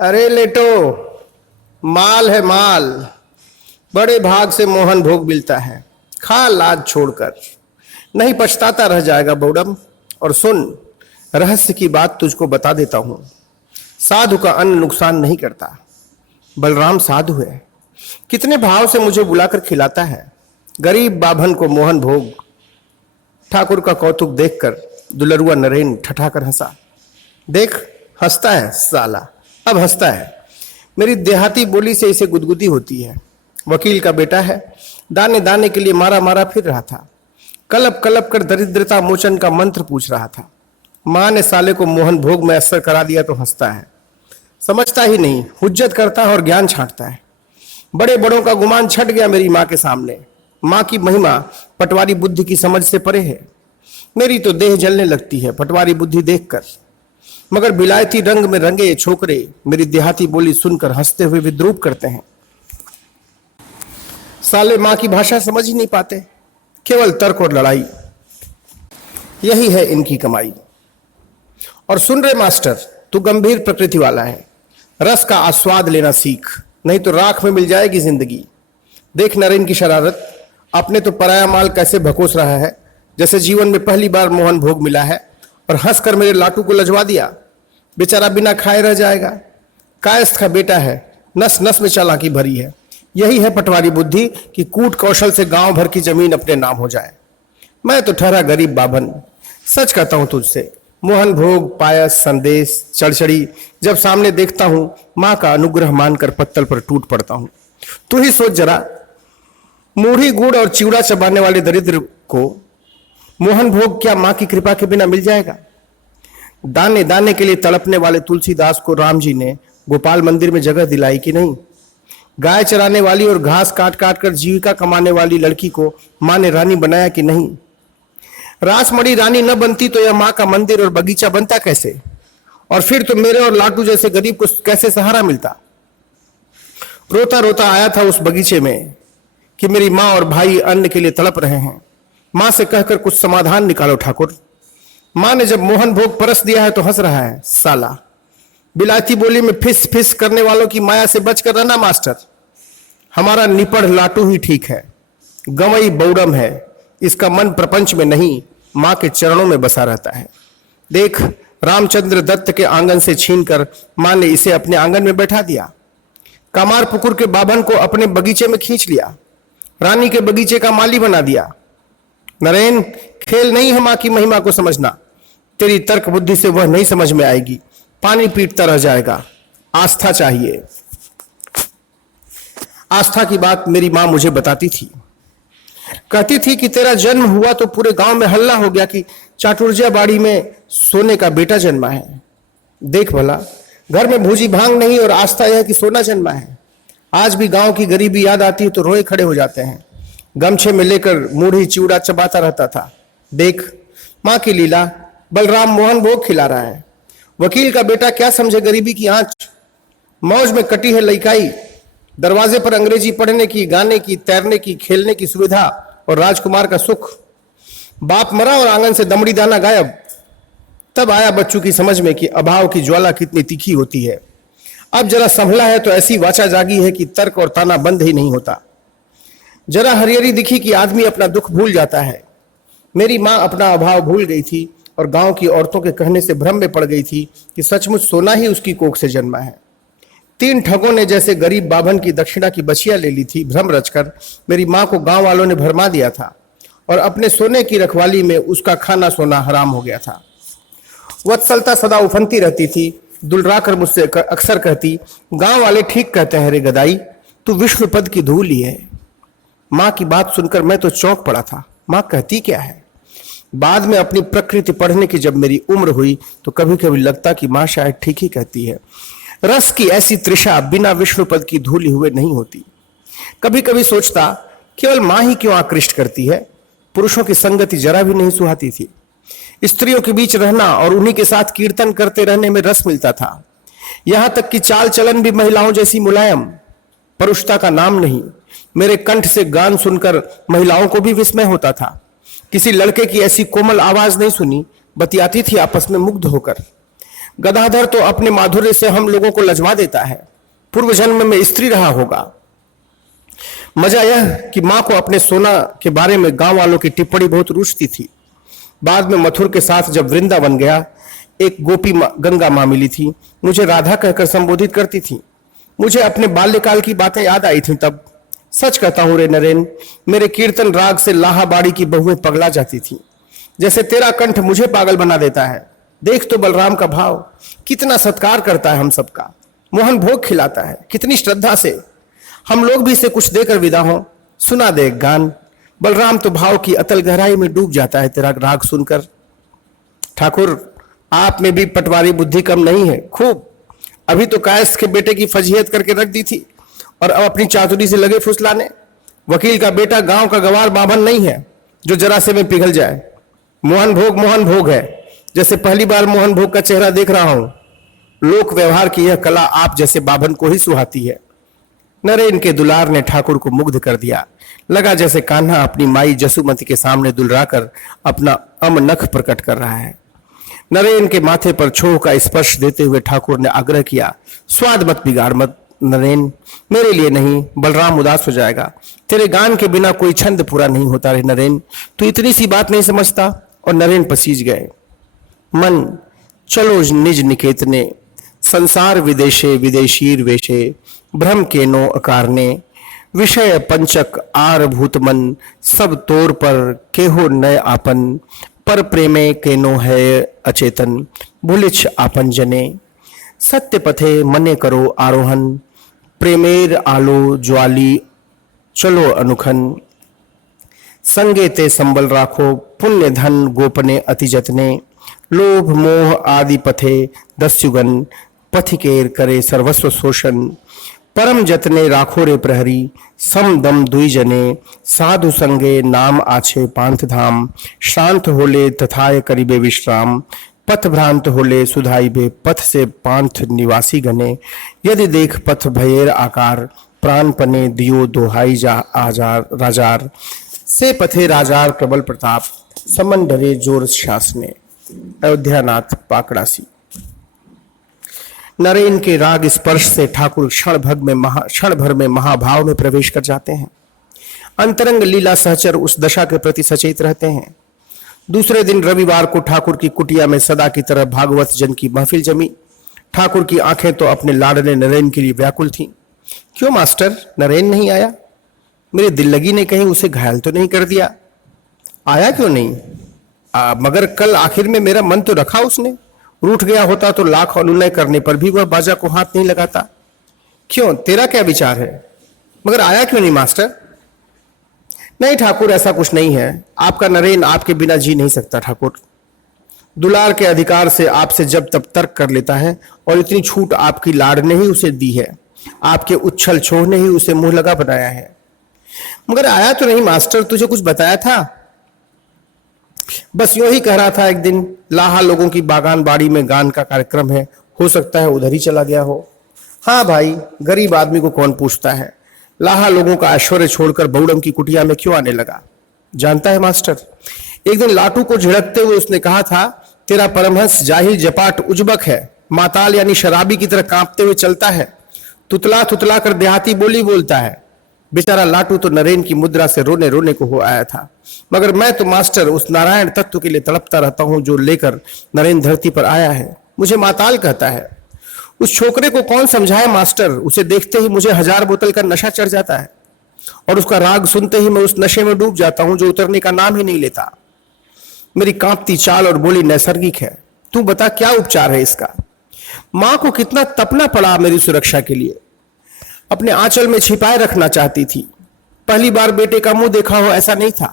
अरे लेटो, माल है माल। बड़े भाग से मोहन भोग मिलता है। खा लाज छोड़कर, नहीं पछताता रह जाएगा बौडम। और सुन, रहस्य की बात तुझको बता देता हूं। साधु का अन्न नुकसान नहीं करता। बलराम साधु है, कितने भाव से मुझे बुलाकर खिलाता है। गरीब बाभन को मोहन भोग। ठाकुर का कौतुक देखकर दुलरुआ नरेन ठठाकर हंसा। देख, हंसता है साला, अब हंसता है। मेरी देहाती बोली से इसे गुदगुदी होती है। वकील का बेटा है, दाने दाने के लिए मारा मारा फिर रहा था। कलप कलप कर दरिद्रता मोचन का मंत्र पूछ रहा था। मां ने साले को मोहन भोग में असर करा दिया तो हंसता है। समझता ही नहीं, हुज्जत करता है और ज्ञान छांटता है। बड़े बड़ों का गुमान छट गया मेरी माँ के सामने। माँ की महिमा पटवारी बुद्धि की समझ से परे है। मेरी तो देह जलने लगती है पटवारी बुद्धि देखकर। मगर बिलायती रंग में रंगे ये छोकरे मेरी देहाती बोली सुनकर हंसते हुए विद्रूप करते हैं। साले माँ की भाषा समझ ही नहीं पाते, केवल तर्क और लड़ाई, यही है इनकी कमाई। और सुन रे मास्टर, तू गंभीर प्रकृति वाला है, रस का आस्वाद लेना सीख, नहीं तो राख में मिल जाएगी जिंदगी। देख नरेन की शरारत, अपने तो पराया माल कैसे भकोस रहा है, जैसे जीवन में पहली बार मोहन भोग मिला है। और हंसकर मेरे लाटू को लजवा दिया। बेचारा बिना खाए रह जाएगा। कायस्थ का बेटा है, नस नस में चालाकी भरी है। यही है पटवारी बुद्धि कि कूट कौशल से गांव भर की जमीन अपने नाम हो जाए। मैं तो ठहरा गरीब बाभन। सच कहता हूं तुझसे, मोहन भोग, पायस, संदेश, चढ़चड़ी जब सामने देखता हूं, मां का अनुग्रह मानकर पत्तल पर टूट पड़ता हूं। तू ही सोच जरा, मूढ़ी गुड़ और चिवड़ा चबाने वाले दरिद्र को मोहन भोग क्या मां की कृपा के बिना मिल जाएगा? दाने दाने के लिए तड़पने वाले तुलसीदास को राम जी ने गोपाल मंदिर में जगह दिलाई कि नहीं? गाय चराने वाली और घास काट काट कर जीविका कमाने वाली लड़की को मां ने रानी बनाया कि नहीं? रासमणी रानी न बनती तो यह मां का मंदिर और बगीचा बनता कैसे? और फिर तो मेरे और लाटू जैसे गरीब को कैसे सहारा मिलता? रोता रोता आया था उस बगीचे में कि मेरी मां और भाई अन्न के लिए तड़प रहे हैं। मां से कहकर कुछ समाधान निकालो ठाकुर। मां ने जब मोहन भोग परस दिया है तो हंस रहा है साला। बिलायती बोली में फिस फिस करने वालों की माया से बचकर रहना मास्टर। हमारा निपढ़ लाटू ही ठीक है, गंवई बौडम है। इसका मन प्रपंच में नहीं, मां के चरणों में बसा रहता है। देख, रामचंद्र दत्त के आंगन से छीनकर मां ने इसे अपने आंगन में बैठा दिया। कामार पुकुर के बाभन को अपने बगीचे में खींच लिया, रानी के बगीचे का माली बना दिया। नरेन, खेल नहीं है मां की महिमा को समझना। तेरी तर्क बुद्धि से वह नहीं समझ में आएगी, पानी पीटता रह जाएगा। आस्था चाहिए। आस्था की बात मेरी मां मुझे बताती थी। कहती थी कि तेरा जन्म हुआ तो पूरे गांव में हल्ला हो गया कि चाटुर्जा बाड़ी में सोने का बेटा जन्मा है। देख भला, घर में भूजी भांग नहीं और आस्था यह कि सोना जन्मा है। आज भी गांव की गरीबी याद आती है तो रोए खड़े हो जाते हैं। गमछे में लेकर मूढ़ी चिवड़ा चबाता रहता था। देख, मां की लीला, बलराम मोहन भोग खिला रहा है। वकील का बेटा क्या समझे गरीबी की आंच। मौज में कटी है लइकाई। दरवाजे पर अंग्रेजी पढ़ने की, गाने की, तैरने की, खेलने की सुविधा और राजकुमार का सुख। बाप मरा और आंगन से दमड़ी दाना गायब। तब आया बच्चों की समझ में कि अभाव की ज्वाला कितनी तीखी होती है। अब जरा संभला है तो ऐसी वाचा जागी है कि तर्क और ताना बंद ही नहीं होता। जरा हरियरी दिखी कि आदमी अपना दुख भूल जाता है। मेरी मां अपना अभाव भूल गई थी और गांव की औरतों के कहने से भ्रम में पड़ गई थी कि सचमुच सोना ही उसकी कोख से जन्मा है। 3 ठगों ने जैसे गरीब बाभन की दक्षिणा की बचिया ले ली थी, भ्रम रचकर मेरी मां को गांव वालों ने भरमा दिया था और अपने सोने की रखवाली में उसका खाना सोना हराम हो गया था। वत्सलता सदा उफनती रहती थी। दुलराकर मुझसे अक्सर कहती, गांव वाले ठीक कहते हैं रे गदाई, तू विष्णु पद की धूल ही है। मां की बात सुनकर मैं तो चौंक पड़ा था। मां कहती क्या है? बाद में अपनी प्रकृति पढ़ने की जब मेरी उम्र हुई तो कभी कभी लगता कि मां शायद ठीक ही कहती है। रस की ऐसी तृषा बिना विष्णु पद की धूल हुए नहीं होती। कभी कभी सोचता, केवल मां ही क्यों आकृष्ट करती है? पुरुषों की संगति जरा भी नहीं सुहाती थी। स्त्रियों के बीच रहना और उन्हीं के साथ कीर्तन करते रहने में रस मिलता था। यहां तक कि चाल चलन भी महिलाओं जैसी मुलायम, परुषता का नाम नहीं। मेरे कंठ से गान सुनकर महिलाओं को भी विस्मय होता था। किसी लड़के की ऐसी कोमल आवाज नहीं सुनी, बतियाती थी आपस में मुग्ध होकर। गदाधर तो अपने माधुर्य से हम लोगों को लजवा देता है, पूर्व जन्म में स्त्री रहा होगा। मजा यह कि मां को अपने सोना के बारे में गांव वालों की टिप्पणी बहुत रुचती थी। बाद में मथुर के साथ जब वृंदावन गया, एक गोपी गंगा मां मिली थी, मुझे राधा कहकर संबोधित करती थी। मुझे अपने बाल्यकाल की बातें याद आई थी तब। सच कहता हूं रे नरेन, मेरे कीर्तन राग से लाहाबाड़ी की बहुएं पगला जाती थी, जैसे तेरा कंठ मुझे पागल बना देता है। देख तो बलराम का भाव, कितना सत्कार करता है हम सबका, मोहन भोग खिलाता है कितनी श्रद्धा से। हम लोग भी इसे कुछ देकर विदा हो, सुना दे एक गान। बलराम तो भाव की अतल गहराई में डूब जाता है तेरा राग सुनकर। ठाकुर, आप में भी पटवारी बुद्धि कम नहीं है, खूब। अभी तो कायस्थ के बेटे की फजीहत करके रख दी थी और अब अपनी चातुरी से लगे फुसलाने। वकील का बेटा गांव का गवार बाभन नहीं है जो जरा से में पिघल जाए। मोहन भोग है, जैसे पहली बार मोहन भोग का चेहरा देख रहा हूं। लोक व्यवहार की यह कला आप जैसे बाभन को ही सुहाती है। नरेन के दुलार ने ठाकुर को मुग्ध कर दिया। लगा जैसे कान्हा अपनी माई जसुमती के सामने दुलराकर अपना नख प्रकट कर रहा है। नरेन के माथे पर छोह का स्पर्श देते हुए ठाकुर ने आग्रह किया, स्वाद मत बिगाड़ मत नरेन, मेरे लिए नहीं, बलराम उदास हो जाएगा। तेरे गान के बिना कोई छंद पूरा नहीं होता रे नरेन, तू इतनी सी बात नहीं समझता। और नरेन पसीज गए। मन चलो निज निकेतने, संसार विदेशे विदेशीर वेशे, भ्रम के नो अकारने, विषय पंचक आर भूत मन, सब तोर पर केहो नय आपन, पर प्रेमे केनो है अचेतन, भूलिछ आपन जने। सत्य पथे मने करो आरोहन, प्रेमेर आलो ज्वाली चलो अनुखन, संगे ते संबल राखो, पुण्य धन गोपने अति जतने, लोभ मोह आदि पथे दस्युगन, पथिकेर करे सर्वस्व शोषण, परम जतने राखो रे प्रहरी, सम दम दुई जने, साधु संगे नाम आछे पांथ धाम, शांत होले तथाय करिबे विश्राम, पथ भ्रांत होले सुधाइबे, पथ से पांथ निवासी गने, यदि देख पथ भयेर आकार, प्राण पने दियो दोहाई जा आजार राजार, से पथे राजार प्रबल प्रताप, समन डरे जोर शासने। अयोध्यानाथ पाकड़ासी। नरेन के राग स्पर्श से ठाकुर क्षण भर में महाभाव में प्रवेश कर जाते हैं। अंतरंग लीला सहचर उस दशा के प्रति सचेत रहते हैं। दूसरे दिन रविवार को ठाकुर की कुटिया में सदा की तरह भागवत जन की महफिल जमी। ठाकुर की आंखें तो अपने लाडले नरेन के लिए व्याकुल थीं। क्यों मास्टर, नरेन नहीं आया? मेरे दिल लगी ने कहीं उसे घायल तो नहीं कर दिया? आया क्यों नहीं? मगर कल आखिर में मेरा मन तो रखा उसने। रूठ गया होता तो लाख अनुनय करने पर भी वह बाजा को हाथ नहीं लगाता। क्यों, तेरा क्या विचार है? मगर आया क्यों नहीं मास्टर? नहीं ठाकुर, ऐसा कुछ नहीं है। आपका नरेन आपके बिना जी नहीं सकता ठाकुर। दुलार के अधिकार से आपसे जब तब तर्क कर लेता है और इतनी छूट आपकी लाड़ ने ही उसे दी है। आपके उच्छल छोह ने ही उसे मुंह लगा बनाया है। मगर आया तो नहीं मास्टर, तुझे कुछ बताया था? बस यूं ही कह रहा था एक दिन, लाहा लोगों की बागान बाड़ी में गान का कार्यक्रम है, हो सकता है उधर ही चला गया हो। हाँ भाई, गरीब आदमी को कौन पूछता है। लाहा लोगों का ऐश्वर्य छोड़कर बौड़म की कुटिया में क्यों आने लगा? जानता है मास्टर, एक दिन लाटू को झिड़कते हुए उसने कहा था, तेरा परमहंस जाहिल जपाट उजबक है, माताल यानी शराबी की तरह कांपते हुए चलता है, तुतला तुतला कर देहाती बोली बोलता है। बेचारा लाटू तो नरेन की मुद्रा से रोने रोने को हो आया था। मगर मैं तो मास्टर उस नारायण तत्व के लिए तड़पता रहता हूं जो लेकर नरेन धरती पर आया है। मुझे माताल कहता है। उस छोकरे को कौन समझाए मास्टर, उसे देखते ही मुझे 1000 बोतल का नशा चढ़ जाता है और उसका राग सुनते ही मैं उस नशे में डूब जाता हूं जो उतरने का नाम ही नहीं लेता। मेरी कांपती चाल और बोली नैसर्गिक है। तू बता क्या उपचार है इसका? मां को कितना तपना पड़ा मेरी सुरक्षा के लिए, अपने आंचल में छिपाए रखना चाहती थी। पहली बार बेटे का मुंह देखा हो ऐसा नहीं था,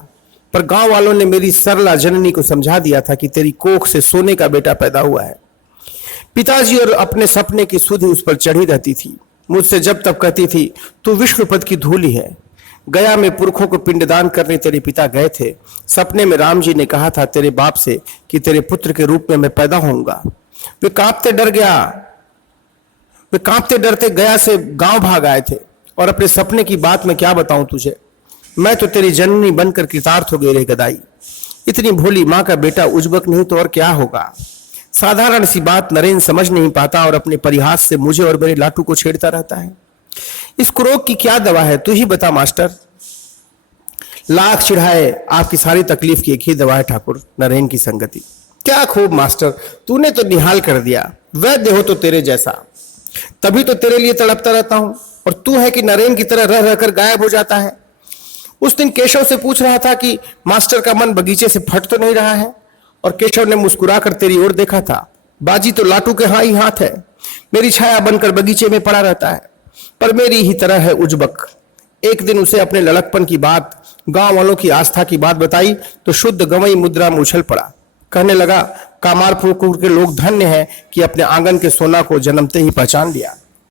पर गांव वालों ने मेरी सरला जननी को समझा दिया था कि तेरी कोख से सोने का बेटा पैदा हुआ है। पिताजी और अपने सपने की सुधि उस पर चढ़ी रहती थी। मुझसे जब तब कहती थी, तू विष्णुपद की धूली है। गया में पुरखों को पिंडदान करने तेरे पिता गए थे। सपने में राम जी ने कहा था तेरे बाप से कि तेरे पुत्र के रूप में मैं पैदा होऊंगा। वे कांपते डरते गया से गांव भाग आए थे। और अपने सपने की बात मैं क्या बताऊं तुझे, मैं तो तेरी जननी बनकर कृतार्थ हो गई रे गदाई। इतनी भोली मां का बेटा उजबक नहीं तो और क्या होगा। साधारण सी बात नरेन समझ नहीं पाता और अपने परिहास से मुझे और मेरे लाटू को छेड़ता रहता है। इस कुरोग की क्या दवा है, तू ही बता मास्टर। लाख चिढ़ाए, आपकी सारी तकलीफ की एक ही दवा है ठाकुर, नरेन की संगति। क्या खूब मास्टर, तूने तो निहाल कर दिया। वैद्य हो तो तेरे जैसा, तभी तो तेरे लिए तड़पता रहता हूं, और तू है कि नरेन की तरह रह रहकर गायब हो जाता है। उस दिन केशव से पूछ रहा था कि मास्टर का मन बगीचे से फट तो नहीं रहा है, और केशव ने मुस्कुराकर तेरी ओर देखा था। बाजी तो लाटू के हाँ ही हाथ है, मेरी छाया बनकर बगीचे में पड़ा रहता है, पर मेरी ही तरह है उजबक। एक दिन उसे अपने लड़कपन की बात, गांव वालों की आस्था की बात बताई तो शुद्ध गवई मुद्रा में उछल पड़ा। कहने लगा, कामारपुर के लोग धन्य हैं कि अपने आंगन के सोना को जन्मते ही पहचान लिया।